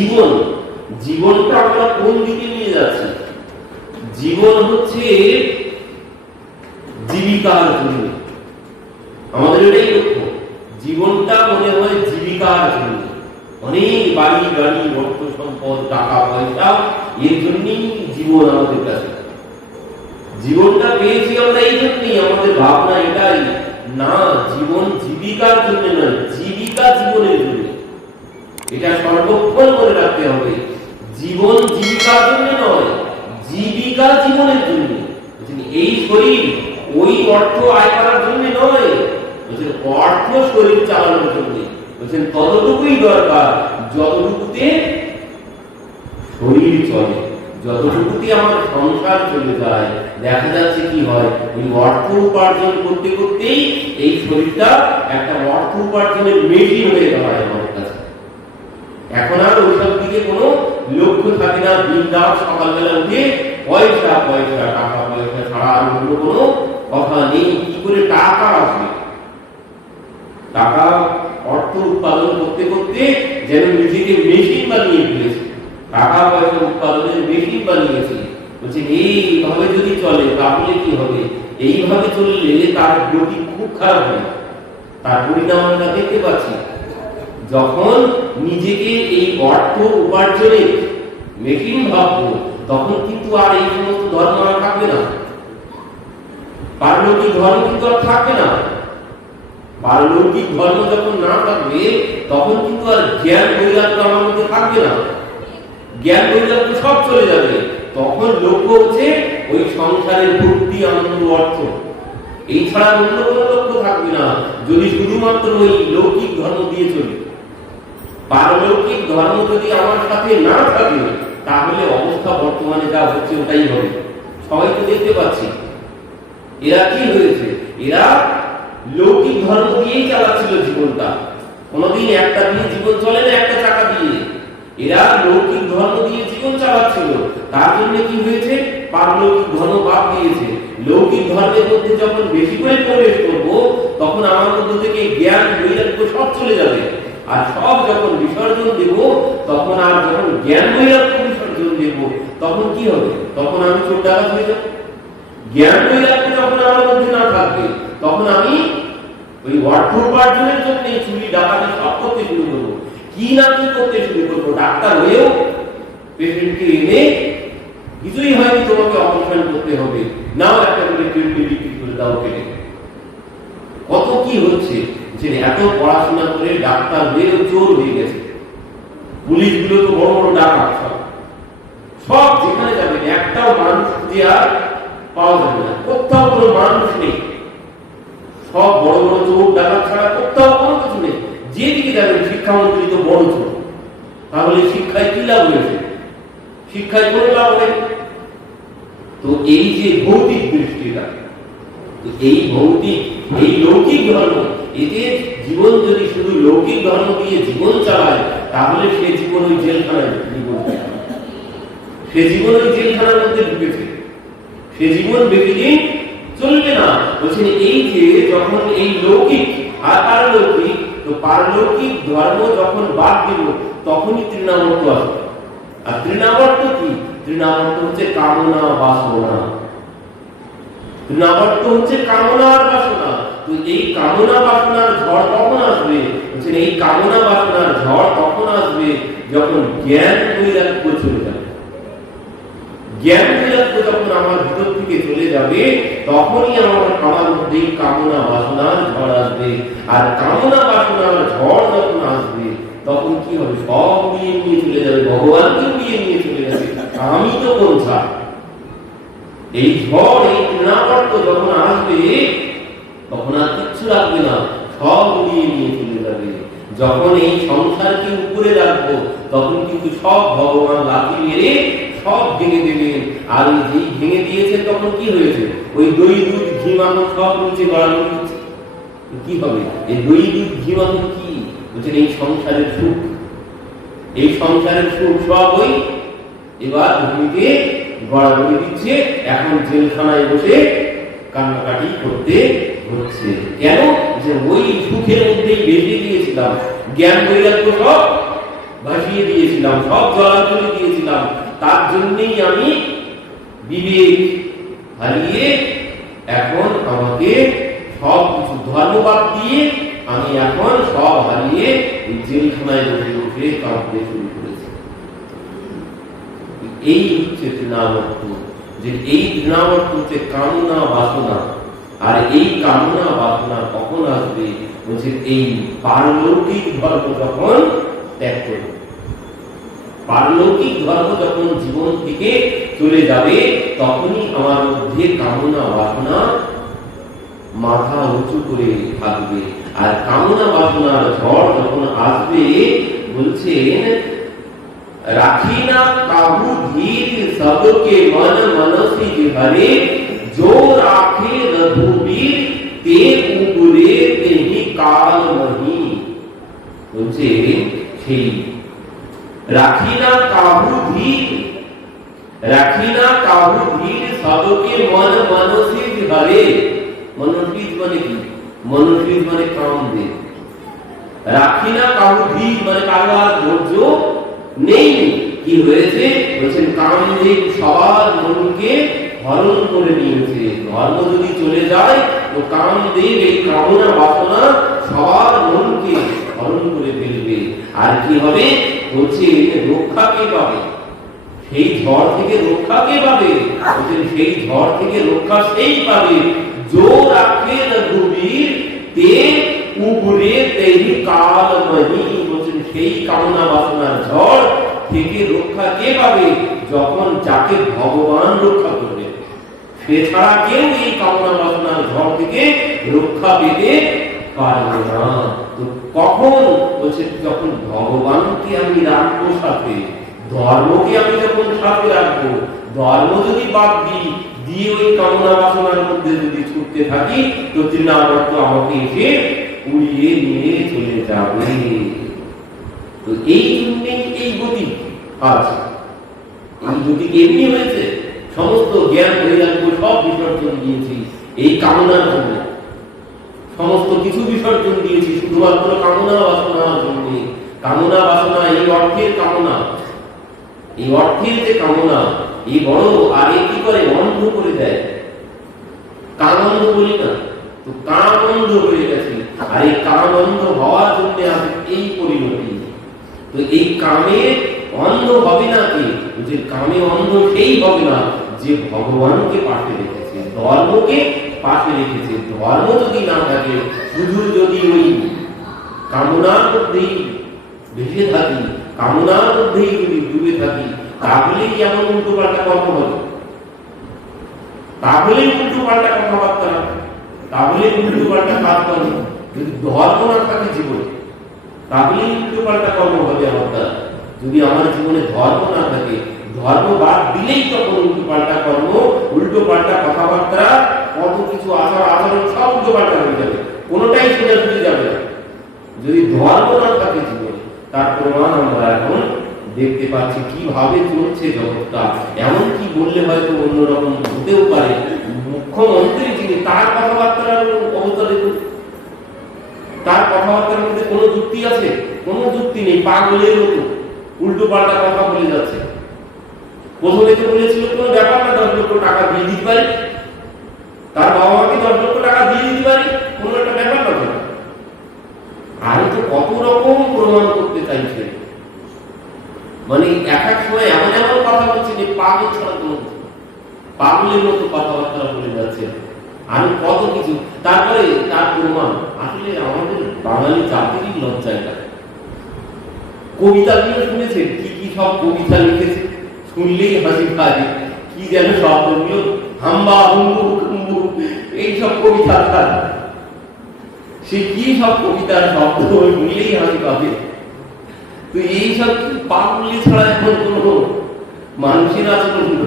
জীবন। জীবনটা আমরা কোন দিকে নিয়ে যাচ্ছি? জীবন হচ্ছে জীবিকার জন্য আমাদের এটাই লক্ষ্য। জীবনটা মনে হয় জীবিকার জন্য অনেক বাড়ি, গাড়ি অর্থ সম্পদ টাকা, পয়সা, এর জন্যই জীবন আমাদের কাছে। জীবনটা পেয়েছি আমরা এই জন্যই, আমাদের ভাবনা এটাই। না, জীবন জীবিকার জন্য নয়, জীবিকা জীবনের জন্য। এটা সর্বক্ষণ মনে রাখতে হবে। জীবন জীবিকার জন্য নয়, জীবিকা জীবনের জন্য। এই শরীর ওই অর্থ আয় করার জন্য নয়, বলছেন, অর্থ শরীর চালানোর জন্য। বলছেন, ততটুকুই দরকার, যতটুকুতে শরীর চলে, যতটুকুতে আমার সংসার চলে যায়, দেখা যাচ্ছে কি হয়, ওই অর্থ উপার্জন করতে করতেই এই শরীরটা একটা অর্থ উপার্জনের মেশিন হয়ে দাঁড়ায় আমার কাছে। এখন আর ওইসব দিকে কোনো লক্ষ্য থাকে না। দিন রাত সকালবেলা উঠে পয়সা পয়সা, টাকা, পয়সা ছাড়া আর অন্য কোনো কথা নেই। কি করে টাকা আসবে? টাকা অর্থ উৎপাদন করতে করতে যেন নিজেকে মেশিন বানিয়ে ফেলেছে। টাকা, পয়সা উৎপাদনের মেশিন বানিয়েছে। বলছে এইভাবে যদি চলে, তাহলে কি হবে? এইভাবে চললে তার গতি খুব খারাপ হয় তার পরিণাম আমরা দেখতে পাচ্ছি। যখন নিজেকে এই অর্থ উপার্জনের মেকিং ভাববো, তখন কিন্তু আর এই সমস্ত ধর্ম আর থাকবে না। পারলৌকিক ধর্ম কিন্তু আর থাকবে না। পারলৌকিক ধর্ম যখন না থাকবে, তখন কিন্তু আর জ্ঞান বৈরাগ্য আমার মধ্যে থাকবে না। জ্ঞান বৈরাগ্য সব চলে যাবে। তখন লক্ষ্য হচ্ছে ওই সংসারের ভক্তি, আনন্দ, অর্থ। এই ছাড়া অন্য কোনো লক্ষ্য থাকবে না। যদি শুধুমাত্র ওই লৌকিক ধর্ম দিয়ে চলি। পারলৌকিক ধর্ম যদি আমার সাথে না থাকে, তাহলে অবস্থা বর্তমানে যা হচ্ছে ওটাই হবে। সবাই তো দেখতে পাচ্ছি। এরা কি হয়েছে? এরা লৌকিক ধর্ম দিয়েই চালাচ্ছিল জীবনটা। কোনোদিন একটা দিয়ে জীবন চলে না, একটা চাকা দিয়ে। এরা লৌকিক ধর্ম দিয়ে জীবন চালাচ্ছিল। তার জন্য কি হয়েছে? পারলৌকিক ধর্ম বাদ দিয়েছে। লৌকিক ধর্মের মধ্যে যখন বেশি করে প্রবেশ করব, তখন আমার মধ্যে থেকে জ্ঞান, বৈরাগ্য সব চলে যাবে। আর সব যখন বিসর্জন দেব, তখন আর যখন জ্ঞান বৈরাগ্য বিসর্জন দেব, তখন কি হবে? তখন আমি চোর ডাকাত হয়ে যাব। জ্ঞান বৈরাগ্য যখন আমার মধ্যে না থাকবে, তখন আমি ওই অর্থ উপার্জনের জন্য চুরি, ডাকাতি সব করতে শুরু করব। কি না কি করতে শুরু করব? ডাক্তার হয়েও পেশেন্টকে এনে কিছুই হয়নি, তোমাকে অপারেশন করতে হবে। নাও একটা করে বিক্রি করে দাও কেটে কত কি হচ্ছে? যে এত পড়াশোনা করে ডাক্তার হয়েও চোর হয়ে গেছে। পুলিশগুলো তো বড় বড় ডাকাত সব। সব যেখানে যাবেন একটাও মানুষ খুঁজে আর পাওয়া যাবে না। কোথাও কোনো মানুষ নেই। সব বড় বড় চোর ডাকাত ছাড়া কোথাও কোনো কিছু নেই। যেদিকে যাবেন শিক্ষামন্ত্রী তো বড় চোর। তাহলে শিক্ষায় কি লাভ হয়েছে? শিক্ষায় কোনো লাভ নেই। তো এই যে ভৌতিক দৃষ্টিটা এই ভৌতিক, এই লৌকিক ধর্ম এতে জীবন যদি শুধু লৌকিক ধর্ম দিয়ে জীবন চালায়, তাহলে সে জীবন ওই জেলখানায় সে জীবন ওই জেলখানার মধ্যে ঢুকেছে। সে জীবন চলবে না। বলছেন এই যে যখন এই লৌকিক আর পারলৌকিক, তো পারলৌকিক ধর্ম যখন বাদ তখনই তৃণাবর্ত আসবে। আর তৃণাবর্ত কি? তৃণাবর্ত হচ্ছে কামনা বাসনা। তৃণাবর্ত হচ্ছে কামনা আর বাসনা। এই কামনা বাসনার ঝড় কখন আসবে? বলছেন, এই কামনা বাসনার ঝড় তখন আসবে? যখন জ্ঞান বৈরাগ্য চলে যাবে। জ্ঞান বৈরাগ্য যখন আমার ভিতর থেকে চলে যাবে, তখনই আমার আমার মধ্যে কামনা বাসনার ঝড় আসবে। আর কামনা বাসনার ঝড় যখন আসবে, তখন কি হবে? সব উড়িয়ে নিয়ে চলে যাবে, ভগবানকে উড়িয়ে নিয়ে চলে যাবে। আমি তো ছাড় এই ঝড়, এই তৃণাবর্ত যখন আসবে তখন আর কিচ্ছু রাখবে না, সব উড়িয়ে নিয়ে চলে যাবে। যখন এই সংসারকে উপরে রাখব, তখন কিন্তু সব ভগবান লাঠি মেরে সব ভেঙে দেবেন। আর যেই ভেঙে দিয়েছে তখন কি হয়েছে? ওই দই দুধ ঘি সব নিচে গড়ানো হচ্ছে। কি হবে? এই দই দুধ ঘি কি? বলছেন, এই সংসারের সুখ। এই সংসারের সুখ সব ওই এবার ভূমিতে গড়াগড়ি দিচ্ছে। এখন জেলখানায় বসে কান্নাকাটি করতে হচ্ছে। কেন? যে ওই সুখের মধ্যেই বেঁচে গিয়েছিলাম জ্ঞান বৈরাগ্য সব ভাসিয়ে দিয়েছিলাম, সব জলাঞ্জলি দিয়েছিলাম। তার জন্যই আমি বিবেক হারিয়ে এখন আমাকে সব কিছু ধর্মবাদ দিয়ে আমি এখন সব হারিয়ে জেলখানায় বসে বসে কাঁদতে শুরু করেছি। এই হচ্ছে তৃণাবর্ত যে এই তৃণাবর্ত হচ্ছে কামনা বাসনা আর এই কামনা বাসনা কখন আসবে? বলছে, এই পারলৌকিক ধর্ম যখন ত্যাগ করবে, পারলৌকিক ধর্ম যখন জীবন থেকে চলে যাবে, তখনই আমার মধ্যে কামনা বাসনা মাথা উঁচু করে থাকবে। আর কামনা বাসনার ঝড় যখন আসবে, বলছেন, রাখি না কাবু ধীর, সবকে মন মনসি হরে जो राखे रघुवीर ते उबरे तेहि काल मही বলছে সেই রাখি না কাবু ধীর রাখি না কাবু ধীর সবকে মন মনসিজ হরে মনসিজ মানে কি মনসিজ মানে কামদেব রাখি না কাবু ধীর মানে কারো আর ধৈর্য নেই কি হয়েছে বলছেন কামদেব সবার মনকে হরণ করে নিয়েছে। ধর্ম যদি চলে যায়, তো কামদেব এই কামনা বাসনা সবার মনকে হরণ করে ফেলবে। আর কি হবে? রক্ষা কে পাবে? সেই ঝড় থেকে রক্ষা কে পাবে? সেই ঝড় থেকে রক্ষা সেই পাবে। তেহি কাল মহি। বলছেন, সেই কামনা বাসনার ঝড় থেকে রক্ষা কে পাবে? যখন যাকে ভগবান রক্ষা করবে। সে ছাড়া কেউ এই কামনা বাসনার ঝড় থেকে রক্ষা পেতে পারবে না। তো কখন বলছে, যখন ভগবানকে আমি রাখব সাথে, ধর্মকে আমি যখন সাথে রাখব, ধর্ম যদি বাদ দিই, দিয়ে ওই কামনা বাসনার মধ্যে যদি ছুটতে থাকি, তো তৃণাবর্ত আমাকে এসে উড়িয়ে নিয়ে চলে যাবে। তো এই জন্যই এই গতি আছে এই গতি এমনি হয়েছে? সমস্ত জ্ঞান বৈরাগ্য সব বিসর্জন দিয়েছি এই কামনার জন্য। সমস্ত কিছু বিসর্জন দিয়েছি, শুধুমাত্র কামনা বাসনার জন্য। কামনা বাসনা এই অর্থের কামনা। এই অর্থের যে কামনা, এই বড় এই কি করে? অন্ধ করে দেয়। কানন্দ বলি না? তো কানন্দ হয়ে গেছে? আর এই কানন্দ হওয়ার জন্য আছে এই পরিণতি। তো এই কামে অন্ধ হবে না কি? যে কামে অন্ধ সেই হবে না। যে ভগবানকে পাশে রেখেছে ধর্মকে পাশে রেখেছে ধর্ম যদি না থাকে শুধু যদি ওই কামনার মধ্যেই ভেসে থাকি, কামনার মধ্যেই যদি ডুবে থাকি, তাহলেই এমন উল্টো পাল্টা কর্ম হবে তাহলেই উল্টো পাল্টা কথাবার্তা তাহলে উল্টো পাল্টা কাজ করবে যদি ধর্ম না থাকে জীবনে, তাহলেই উল্টো পাল্টা কর্ম হবে আমার যদি আমার জীবনে ধর্ম না থাকে ধর্ম বাদ দিলেই তখন উল্টো পাল্টা কর্ম, উল্টো পাল্টা কথাবার্তা, কত কিছু আচার আচরণ সব উল্টো পাল্টা হয়ে যাবে। কোনোটাই সোজা সুজি যাবে না। যদি ধর্ম না থাকে জীবনে, তার প্রমাণ আমরা এখন দেখতে পাচ্ছি, কীভাবে চলছে জগৎটা, এমন কি বললে হয়তো অন্যরকম হতেও পারে। মুখ্যমন্ত্রী যিনি, তার কথাবার্তার অবস্থা দেখুন তার কথাবার্তার মধ্যে কোনো যুক্তি আছে? কোনো যুক্তি নেই, পাগলের মতো। উল্টো পাল্টা কথা বলে যাচ্ছে। প্রথমে বলেছিল কোনো ব্যাপার না দশ লক্ষ টাকা দিয়ে মানে কথাবার্তা বলে যাচ্ছে। আমি কত কিছু। তারপরে তার প্রমাণ। আসলে আমাদের বাঙালি জাতিরই লজ্জা এটা কবিতাগুলো শুনেছেন? কি কি সব কবিতা লিখেছে? শুনলেই হাসি পায় কি যেন হাম্বা এইসব কবিতা সে কি সব কবিতার শব্দ শুনলেই হাসি পাবে? তো এইসব পাগলি ছাড়া এখন মানুষের আচরণ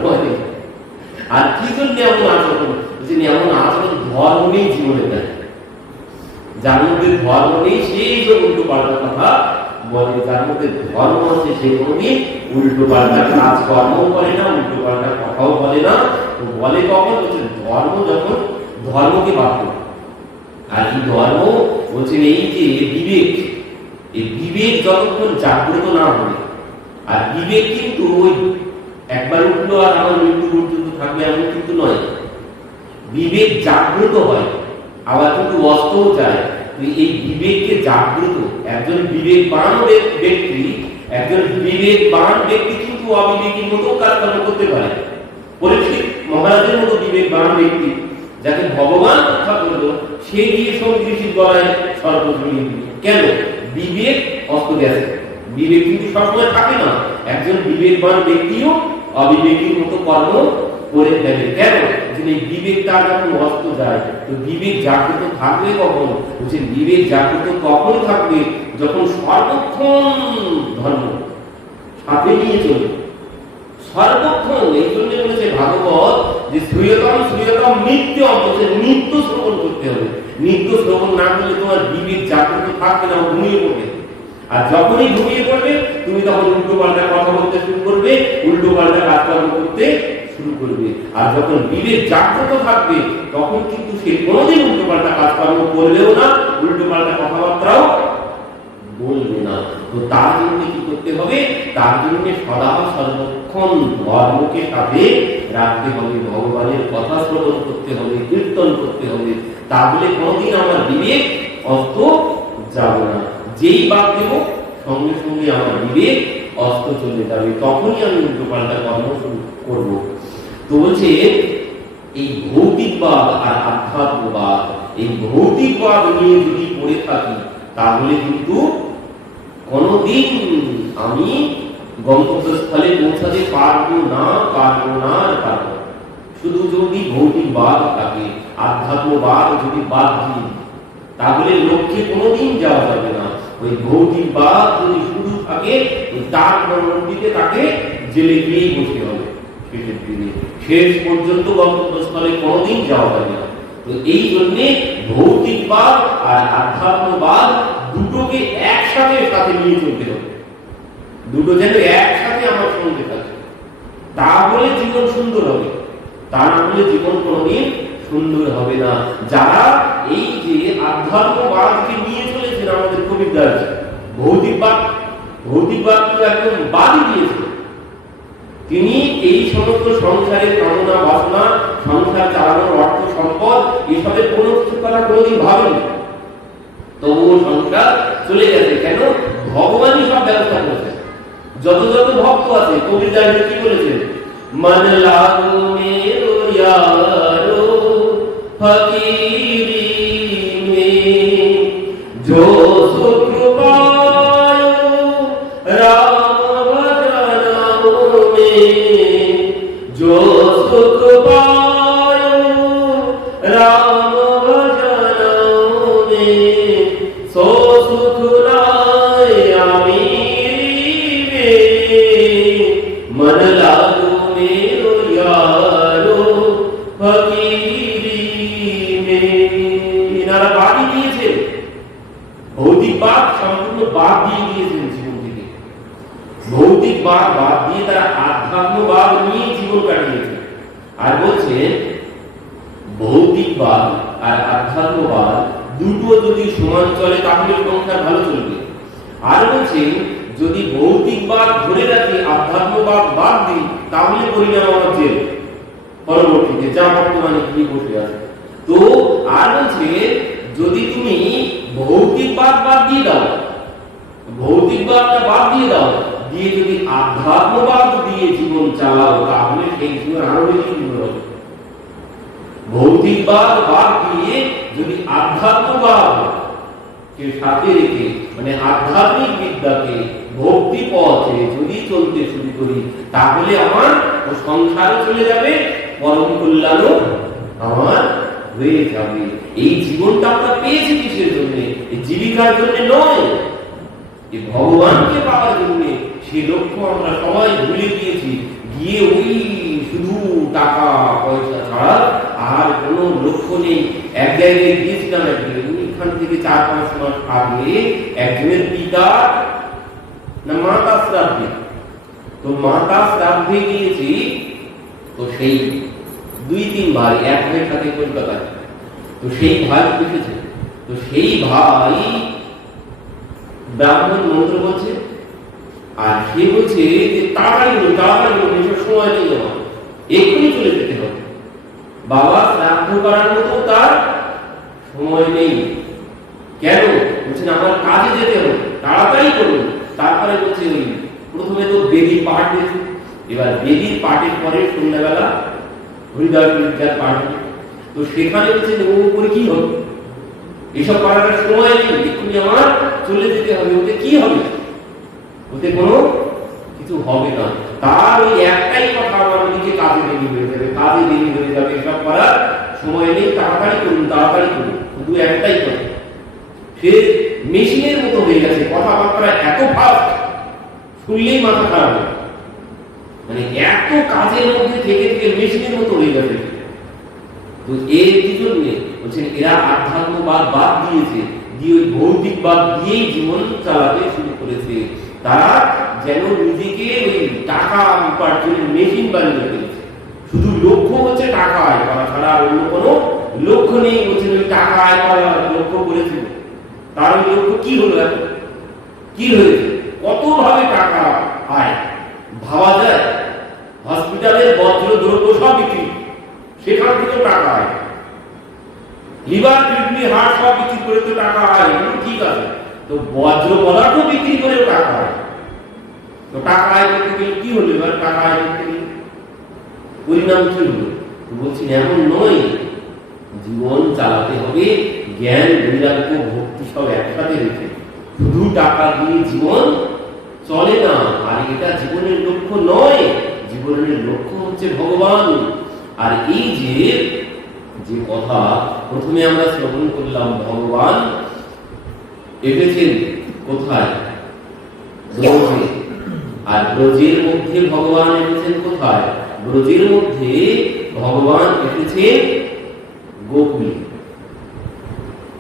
আর কি জন্য এমন আচরণ? যে এমন আচরণ ধর্ম নেই জীবনে দেয় যার মধ্যে ধর্ম নেই সেই উল্টো পাল্টা কথা বলে, যার মধ্যে ধর্ম আছে সে কোনোদিন উল্টো পাল্টা কাজ কর্ম করে না, উল্টো পাল্টা কথাও বলে না। তো বলে কখন? বলছে, ধর্ম যখন ধর্মকে করে। আর এই ধর্ম বলছেন এই যে বিবেক, এই বিবেক যতক্ষণ জাগ্রত না হবে, আর বিবেক কিন্তু ওই একবার উঠল আর আমার মৃত্যু পর্যন্ত থাকবে এমন কিন্তু নয়। বিবেক জাগ্রত হয়, আবার কিন্তু অস্তও যায় এই বিবেককে জাগ্রত, একজন বিবেকবান ব্যক্তি, একজন বিবেকবান ব্যক্তি কিন্তু অবিবেকীর মতো কাজকর্ম করতে পারে। পরীক্ষিত মহারাজের মতো বিবেকবান ব্যক্তি, যাকে ভগবান রক্ষা করল, সে গিয়ে সঙ্গীষীর গলায় সর্ব জড়িয়ে কেন? বিবেক অস্ত গেছে। বিবেক কিন্তু সবসময় থাকে না। একজন বিবেকবান ব্যক্তিও অবিবেকীর মতো কর্ম করে ফেলে। কেন? যে এই বিবেক তার যখন অস্ত যায়। তো বিবেক জাগ্রত থাকবে কখন? বলছে বিবেক জাগ্রত কখন থাকবে? যখন সর্বক্ষণ ধর্ম সাথে নিয়ে চলবে। সর্বক্ষণ, এই জন্য বলেছে ভাগবত যে শ্রীয়তম শ্রীয়তম নিত্য বলছে নিত্য শ্রবণ করতে হবে। নিত্য শ্রবণ না করলে তোমার বিবেক জাগ্রত থাকবে না ঘুমিয়ে পড়বে। আর যখনই ঘুমিয়ে পড়বে, তুমি তখন উল্টো পাল্টা কথা বলতে শুরু করবে, উল্টো পাল্টা কাজকর্ম করতে শুরু করবে। আর যখন বিবেক জাগ্রত থাকবে, তখন কিন্তু সে কোনোদিন উল্টো পাল্টা কাজকর্ম করবেও না উল্টো পাল্টা কথাবার্তাও বলবে না। তো তার জন্য কি করতে হবে? তার জন্য সদা সর্বক্ষণ ধর্মকে সাথে রাখতে হবে, ভগবানের কথা শ্রবণ করতে হবে, কীর্তন করতে হবে। তাহলে কোনোদিন আমার বিবেক অস্ত যাবে না। যেই বাদ দেব, সঙ্গে সঙ্গে আমার বিবেক অস্ত চলে যাবে। তখনই আমি উল্টো পাল্টা কর্ম শুরু করব। তো বলছে, এই ভৌতিকবাদ আর আধ্যাত্মবাদ, এই ভৌতিকবাদ নিয়ে যদি পড়ে থাকি, তাহলে কিন্তু কোনদিন আমি গন্তব্যস্থলে পৌঁছাতে পারব না পারব না পারব শুধু যদি ভৌতিকবাদ থাকে, আধ্যাত্মবাদ যদি বাদ দিই, তাহলে লক্ষ্যে কোনোদিন যাওয়া যাবে না। ওই ভৌতিকবাদ যদি শুরু থাকে তার পরবর্তীতে তাকে জেলে গিয়েই বসতে হবে। শেষ পর্যন্ত গন্তব্যস্থলে কোনোদিন যাওয়া যাবে না তো এই জন্যে ভৌতিকবাদ আর আধ্যাত্মবাদ দুটোকে একসাথে সাথে নিয়ে চলতে হবে। দুটো যেন একসাথে আমার সঙ্গে থাকে তাহলে জীবন সুন্দর হবে, তা না হলে জীবন কোনোদিন সুন্দর হবে না। যারা এই যে আধ্যাত্মবাদকে নিয়ে চলেছেন আমাদের কবিদাস ভৌতিকবাদ ভৌতিকবাদ একদম বাদই দিয়েছে যিনি এই সমস্ত সংসারের কামনা, বাসনা, সংসার চালানোর অর্থ সম্পদ, এসবের কোনো কিছু কথা কোনোদিন ভাবেনি। তবুও সংসার চলে গেছে। কেন? ভগবানই সব ব্যবস্থা করেছে। যত যত ভক্ত আছে কবির কি বলেছেন, মন লাগু মেরো ইয়ারো, ফকিরি মে জো সুখ mana ভৌতিকবাদ বাদ দিয়ে যদি আধ্যাত্মবাদ কে সাথে রেখে মানে আধ্যাত্মিক বিদ্যাকে ভক্তি পথে যদি চলতে শুরু করি, তাহলে আমার সংসারও চলে যাবে, পরম কল্যাণও আমার হয়ে যাবে। এই জীবনটা আমরা পেয়েছি কিসের জন্য? জীবিকার জন্য নয়। এই ভগবানকে পাওয়ার জন্য সেই লক্ষ্য আমরা সবাই ভুলে গিয়েছি। গিয়ে ওই শুধু টাকা, পয়সা ছাড়া আর কোনো লক্ষ্য নেই। এক জায়গায় গিয়েছিলাম ওইখান থেকে চার পাঁচ মাস আগে একজনের পিতা না মাতা শ্রাদ্ধে। তো মাতা শ্রাদ্ধে গিয়েছি, তো সেই দুই তিন ভাই সাথে কলকাতায়। তো সেই ভাই এসেছে। তো সেই ভাই ব্রাহ্মণ মন্ত্র বলছে, আর সে বলছে যে তাড়াতাড়ি তাড়াতাড়ি সময় নেই আমার। এক্ষুনি চলে বাবা শ্রাদ্ধ করার মতো তার সময় নেই। কেন? বলছেন, আমার কাজে যেতে হবে, তাড়াতাড়ি করুন। তারপরে বলছে, ওই প্রথমে তো বেদির পাঠ দিয়েছে এবার বেদির পাঠের পরে সন্ধ্যাবেলা হরিদয় পরীক্ষার পাঠ তো সেখানে বলছেন, ও করে কি হবে? এসব করার সময় নেই, এক্ষুনি আমার চলে যেতে হবে, ওতে কি হবে? ওতে কোনো কিছু হবে না। তার ওই একটাই কথা আমার ওদিকে কাজে দেরি হয়ে যাবে কাজে দেরি হয়ে যাবে, এসব করার সময় নেই, তাড়াতাড়ি করুন তাড়াতাড়ি করুন। শুধু একটাই কথা মেশিনের মতো হয়ে গেছে, কথাবার্তা এত ফাস্ট শুনলেই মাথা খারাপ মানে এত কাজের মধ্যে থেকে থেকে মেশিনের মতো হয়ে গেছে। তো এর জন্যে বলছেন, এরা আধ্যাত্মবাদ বাদ দিয়েছে, দিয়ে ওই ভৌতিকবাদ দিয়েই জীবন চালাতে শুরু করেছে। তারা যেন নিজেকে ওই টাকা উপার্জনের মেশিন বানিয়ে শুধু লক্ষ্য হচ্ছে টাকা আয় করা ছাড়া আর অন্য কোনো লক্ষ্য নেই বলছেন ওই টাকা আয় করা লক্ষ্য করেছিল তার লক্ষ্য কি হলো কি হয়েছে? কত ভাবে টাকা আয়? ভাবা যায়? হসপিটালের বজ্র দ্রব্য সব বিক্রি। সেখান থেকে টাকা আয়। লিভার, কিডনি হার্ট সব বিক্রি করে তো টাকা আয়। ঠিক আছে। তো বজ্র পদার্থ বিক্রি করেও টাকা আয়। তো টাকা আয় করতে গেলে কি হলো? এবার টাকা আয় করতে পরিণাম কি হলো? তো বলছি এমন নয়। জীবন চালাতে হবে, জ্ঞান, বৈরাগ্য, ভক্তি সব একসাথে রেখে। শুধু টাকা দিয়ে জীবন চলে না, আর এটা জীবনের লক্ষ্য নয়। জীবনের লক্ষ্য হচ্ছে ভগবান। আর এই যে যে কথা প্রথমে আমরা শ্রবণ করলাম, ভগবান এসেছেন কোথায়? আর ব্রজের মধ্যে ভগবান এসেছেন কোথায়? ব্রজের মধ্যে ভগবান এসেছেন গোকুলে।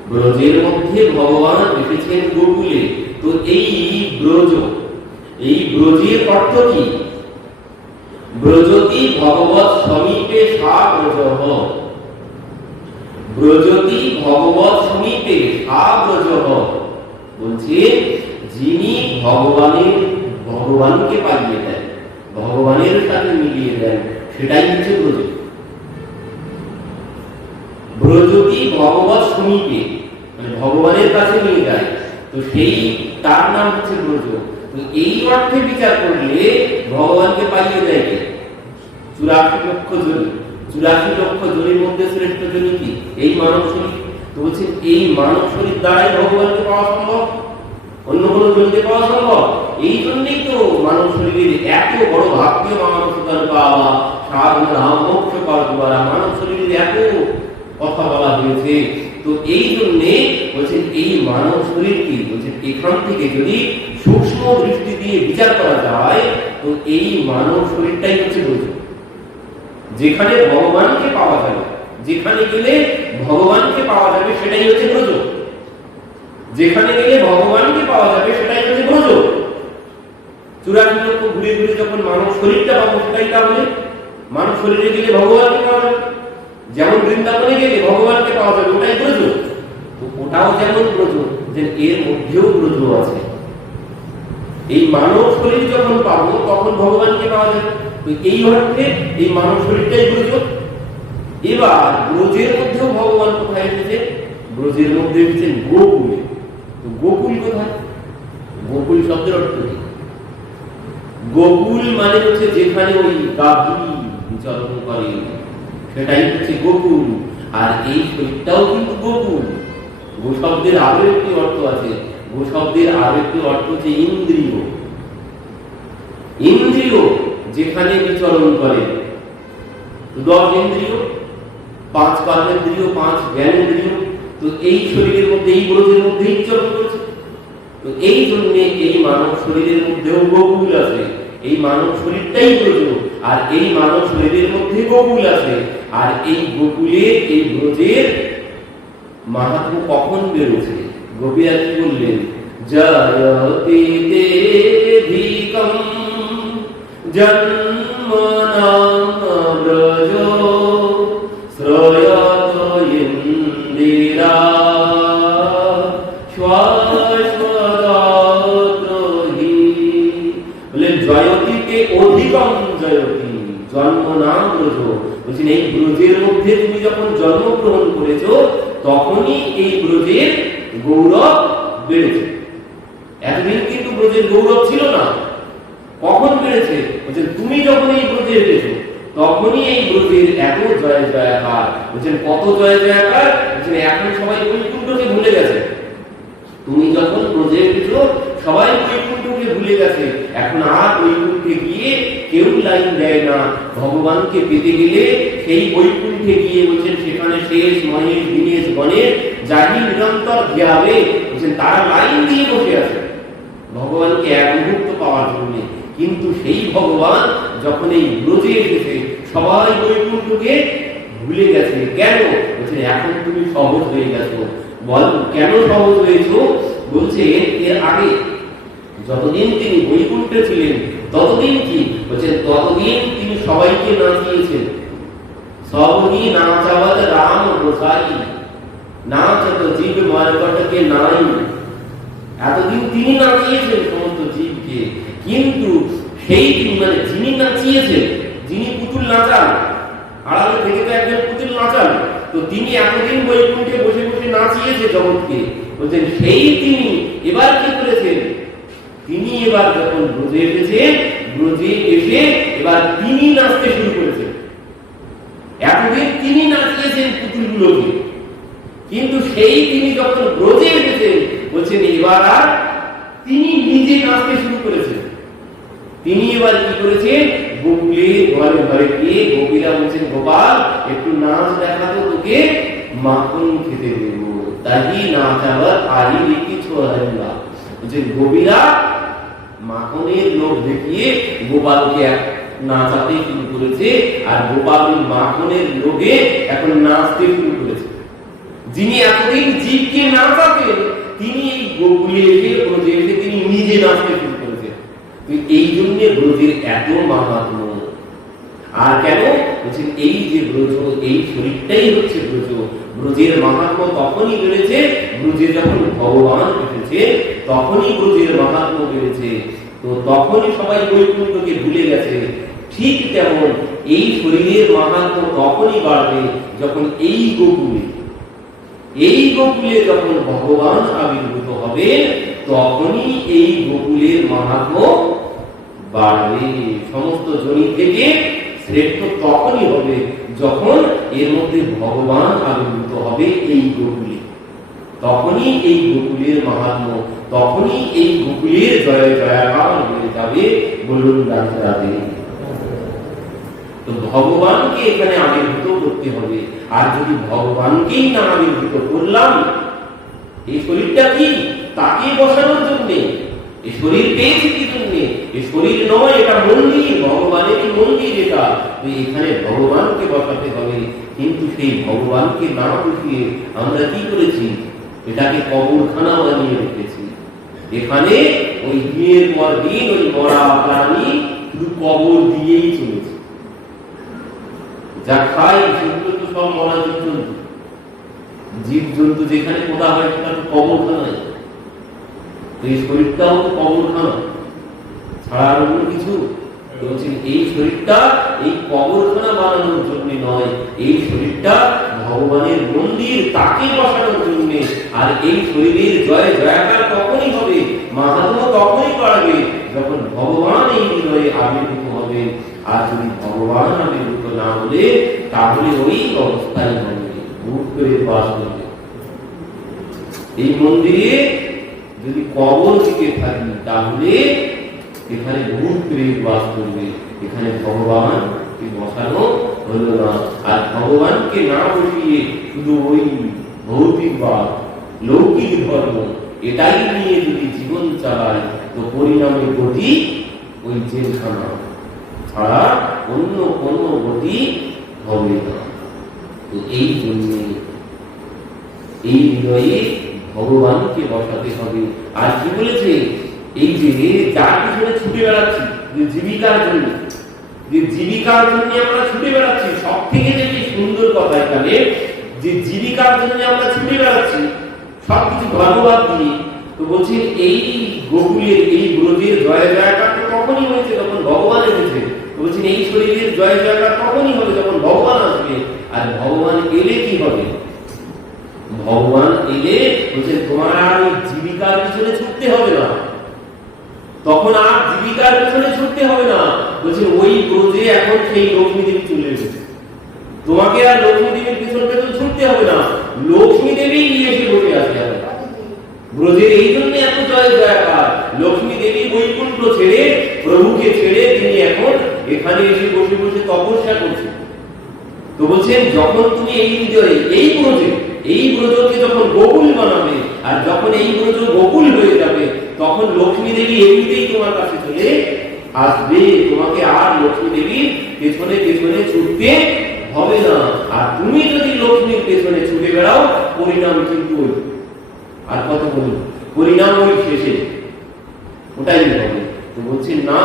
ব্রজের মধ্যে ভগবান এসেছেন গোকুলে। তো এই ব্রজ, এই ব্রজের অর্থ কি? ব্রজতি ভগবত সমীপে সা ব্রজ। ব্রজতি ভগবত সমীপে সা ব্রজ। বলছে, যিনি ভগবানের, ভগবানকে পাইয়ে দেন। ভগবানের সাথে মিলিয়ে দেন, সেটাই হচ্ছে ব্রজ। ব্রজতি ভগবত সমীপে মানে ভগবানের কাছে নিয়ে যায়, তো সেই তার নাম হচ্ছে ব্রজ। তো এই অর্থে বিচার করলে ভগবানকে পাইয়ে দেয় কে? চুরাশি লক্ষ জনি। চুরাশি লক্ষ জনের মধ্যে শ্রেষ্ঠ জনি কি? এই মানব শরীর। তো বলছেন এই মানব শরীর দ্বারাই ভগবানকে পাওয়া সম্ভব? অন্য কোনো জনকে পাওয়া সম্ভব। এই জন্যই তো মানব শরীরের এত বড় ভাগ্য মানব পাওয়া, সাধনা মোক্ষ পাওয়ার দ্বারা মানব শরীরের এত কথা বলা হয়েছে। তো এই জন্যে বলছেন এই মানব শরীর কি বলছেন এখান থেকে যদি সূক্ষ্ম দৃষ্টি দিয়ে বিচার করা যায়, তো এই মানব শরীরটাই হচ্ছে ব্রজ যেখানে ভগবানকে পাওয়া যাবে, যেখানে গেলে ভগবানকে পাওয়া যাবে, সেটাই হচ্ছে ব্রজ যেখানে গেলে ভগবানকে পাওয়া যাবে, সেটাই হচ্ছে চুরাশি লক্ষ ঘুরে ঘুরে যখন মানব শরীরটা পাবো, সেটাই তাহলে মানব শরীরে গেলে ভগবানকে পাওয়া যাবে। যেমন বৃন্দাবনে গেলে ভগবানকে পাওয়া যাবে, ওটাই ব্রজ। তো ওটাও যেমন ব্রজ, যে এর মধ্যেও ব্রজ আছে। এই মানব শরীর যখন পাবো, তখন ভগবানকে পাওয়া যাবে। তো এই অর্থে এই মানব শরীরটাই ব্রজ। এবার ব্রজের মধ্যেও ভগবান কোথায় এসেছে? ব্রজের মধ্যে এসেছেন গোকুলে। গোকুল কোথায়? গোকুল শব্দের অর্থ কি? গোকুল মানে হচ্ছে যেখানে ওই গাভী বিচরণ করে। সেটাই হচ্ছে গোকুল। আর এই শরীরটাও কিন্তু গোকুল। গো শব্দের আরও একটি অর্থ আছে। গো শব্দের আরও একটি অর্থ হচ্ছে ইন্দ্রিয়। ইন্দ্রিয় যেখানে বিচরণ করে। দশ ইন্দ্রিয়, পাঁচ কর্মেন্দ্রিয় পাঁচ জ্ঞানেন্দ্রিয় তো এই শরীরের মধ্যে, এই ব্রজের মধ্যেই বিচরণ করছে তো এই জন্য এই মানব শরীরের মধ্যেও গোকুল আছে। এই মানব শরীরটাই ব্রজ আর এই মানব শরীরের মধ্যে গোকুল আছে। আর এই গোকুলে এই ব্রজের মাহাত্ম কখন বেরোছে গোপীরা কি বললেন? জন্মনাম ব্রজ শ্রয়ত ইন্দিরা তখনই এই ব্রজের গৌরব বেড়েছে। এতদিন কিন্তু ব্রজের গৌরব ছিল না। কখন বেড়েছে? বলছেন তুমি যখন এই ব্রজে এসেছ, তখনই এই ব্রজের এত জয় জয়াকার। বলছেন, কত জয় জয়াকার? বলছেন, এখন সবাই বৈকুণ্ঠকে ভুলে গেছে। তুমি যখন ব্রজে এসেছ, সবাই বৈকুণ্ঠকে ভুলে গেছে। এখন আর বৈকুণ্ঠে গিয়ে কেউ লাইন দেয় না। ভগবানকে পেতে গেলে সেই বৈকুণ্ঠে গিয়ে বলছেন, সেখানে শেষ মহেশ, দিনেশ, গণেশ, যাহি নিরন্তর ধ্যাবে বলছেন, তারা লাইন দিয়ে বসে আছে। ভগবানকে এক মুহূর্ত পাওয়ার জন্য। কিন্তু সেই ভগবান যখন এই ব্রজে এসেছে, সবাই বৈকুণ্ঠকে ভুলে গেছে। কেন? বলছেন, এখন তুমি সহজ হয়ে গেছো। বল, কেন সহজ হয়েছো? বলছে এর আগে যতদিন তিনি বৈকুণ্ঠে ছিলেন ততদিন কি? বলছে, ততদিন তিনি সবাইকে নাচিয়েছেন সবহি নাচাবত রাম গোসাই নাচত জীব মার্গটকে নাই। এতদিন তিনি নাচিয়েছেন সমস্ত জীবকে। কিন্তু সেই মানে যিনি নাচিয়েছেন, যিনি পুতুল নাচান, আড়ালে থেকে তো একজন পুতুল নাচান, তো তিনি এতদিন বৈকুণ্ঠে বসে বসে নাচিয়েছে জগৎকে। বলছেন, সেই তিনি এবার কি করেছেন? তিনি এবার যখন ব্রজে এসেছেন, ব্রজে এসে এবার তিনি নাচতে শুরু করেছেন। এতদিন তিনি নাচিয়েছেন পুতুলগুলোকে। কিন্তু সেই তিনি যখন ব্রজে এসেছেন, বলছেন, এবার আর তিনি নিজে নাচতে শুরু করেছেন। তিনি এবার কি করেছেন? গোকুলে ঘরে ঘরে গিয়ে গোপীরা বলছেন, গোপাল, একটু নাচ দেখাতো তোকে, মাখন খেতে দেব। তাই নাচ আবার আরি লিখি ছোড়া মাখনের লোক দেখিয়ে গোপালকে নাচাতে শুরু করেছে, আর গোপাল মাখনের লোভে এখন নাচতে শুরু করেছে। যিনি এতদিন জীবকে নাচাতেন, তিনি এই গোকুলে এসে ব্রজে এসে তিনি নিজে নাচতে শুরু করেছেন। এই জন্য ব্রজের এত মাহাত্ম আর কেন? বলছেন, এই যে ব্রজ, এই শরীরটাই হচ্ছে ব্রজ। ব্রজের মাহাত্ম তখনই বেড়েছে, ব্রজে যখন ভগবান এসেছে, তখনই ব্রজের মাহাত্ম বেড়েছে। তো তখনই সবাই বৈকুণ্ঠকে ভুলে গেছে। ঠিক তেমন এই শরীরের মাহাত্ম তখনই বাড়বে যখন এই গোকুলে এই গোকুলে যখন ভগবান আবির্ভূত হবে, তখনই এই গোকুলের মাহাত্ম বাড়বে। সমস্ত জমি থেকে শ্রেষ্ঠ তখনই হবে যখন এর মধ্যে ভগবান আবির্ভূত হবে এই গোকুলে। তখনই এই গোকুলের মাহাত্ম, তখনই এই গোকুলের জয় জয়াকার যাবে বলুন রাধে তো ভগবানকে এখানে আবির্ভূত করতে হবে। আর যদি ভগবানকেই না আবির্ভূত করলাম, এই শরীরটা কি? তাকে বসানোর জন্য? এই শরীর পেয়েছি কি জন্য? এই শরীর নয়, এটা মন্দির। ভগবানেরই মন্দির এটা। তো এখানে ভগবানকে বসাতে হবে। কিন্তু সেই ভগবানকে না বসিয়ে আমরা কি করেছি? এটাকে কবরখানা বানিয়ে রেখেছি। এখানে ওই দিনের পর দিন ওই মরা প্রাণী শুধু কবর দিয়েই চলেছে। যা খাই সেগুলো তো সব মরা জীবজন্তু। জীব জন্তু যেখানে পোড়া হয় সেটা তো কবরখানায়। এই শরীরটাও তো কবরখানা। ছাড়া আর অন্য কিছু? এই শরীরটা এই কবরখানা বানানোর জন্য নয়, এই শরীরটা ভগবানের মন্দির তাকে বসানোর জন্য। আর এই শরীরের জয় জয়াকার তখনই হবে মাহাত্ম তখনই বাড়বে যখন ভগবান এই হৃদয়ে আবির্ভূত হবে আর যদি ভগবান আবির্ভূত না হলে, তাহলে ওই অবস্থায় হবে ভূত করে বাস করবে। এই মন্দিরে যদি কবর দিকে থাকি তাহলে এখানে ভূত প্রেত বাস করবে। এখানে ভগবান বসানো হলো না আর ভগবানকে না বসিয়ে শুধু ওই ভৌতিকবাদ লৌকিক ধর্ম এটাই নিয়ে যদি জীবন চালায়, তো পরিণামে গতি ওই জেলখানা ছাড়া অন্য কোনো গতি হবে না। তো এই জন্যে এই হৃদয়ে ভগবানকে বসাতে হবে। আর কি বলেছে? এই যে যার পিছনে ছুটে বেড়াচ্ছি, যে জীবিকার জন্য যে জীবিকার জন্য আমরা ছুটে বেড়াচ্ছি, সব থেকে যেটি সুন্দর কথা এখানে, যে জীবিকার জন্য আমরা ছুটে বেড়াচ্ছি সবকিছু ধন্যবাদ দিয়ে, তো বলছে এই গোকুলের, এই ব্রজের জয় জয়কার তো তখনই হয়েছে যখন ভগবান এসেছে। বলছেন এই শরীরের জয় জয়কার তখনই হবে যখন ভগবান আসবে। আর ভগবান এলে কি হবে? ভগবান এলে বলছেন তোমার আর ওই জীবিকার পিছনে ছুটতে হবে না। তখন আর জীবিকার পিছনে ছুটতে হবে না। বলছে, ওই ব্রজে এখন সেই লক্ষ্মী দেবী চলে এসেছে। তোমাকে আর লক্ষ্মী দেবীর পিছন পেছন ছুটতে হবে না। লক্ষ্মী দেবী নিয়ে এসে বসে আছে এখন। ব্রজের এই জন্য এত জয় জয়কার লক্ষ্মী দেবী বৈকুণ্ঠ ছেড়ে, প্রভুকে ছেড়ে তিনি এখন এখানে এসে বসে বসে তপস্যা করছেন। তো বলছেন, যখন তুমি এই হৃদয়ে এই ব্রজে, এই ব্রজকে যখন গোকুল বানাবে, আর যখন এই ব্রজ গোকুল হয়ে যাবে তখন লক্ষ্মী দেবী এমনিতেই তোমার কাছে চলে আসবে। তোমাকে আর লক্ষ্মী দেবীর পেছনে পেছনে ছুটতে হবে না। আর তুমি যদি লক্ষ্মীর পেছনে ছুটে বেড়াও, পরিণাম কিন্তু। আর কত বলুন? পরিণাম ওই শেষে। ওটাই হবে। তো বলছি, না,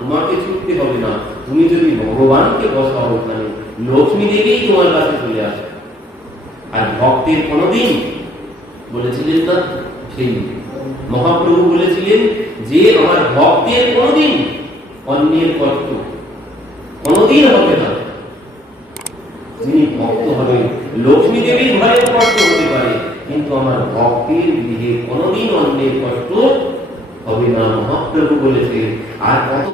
তোমাকে ছুটতে হবে না। তুমি যদি ভগবানকে বসাও ওখানে, লক্ষ্মী দেবী তোমার কাছে চলে আসে আর ভক্তের কোনোদিন বলেছিলেন না, সেই মহাপ্রভু বলেছিলেন যে আমার ভক্তের কোনোদিন অন্যের কষ্ট, কোনোদিন হবে না। যিনি ভক্ত হবে লক্ষ্মী দেবীর ঘরে কষ্ট হতে পারে, কিন্তু আমার ভক্তের গৃহে কোনোদিন অন্যের কষ্ট হবে না। মহাপ্রভু বলেছে আর কত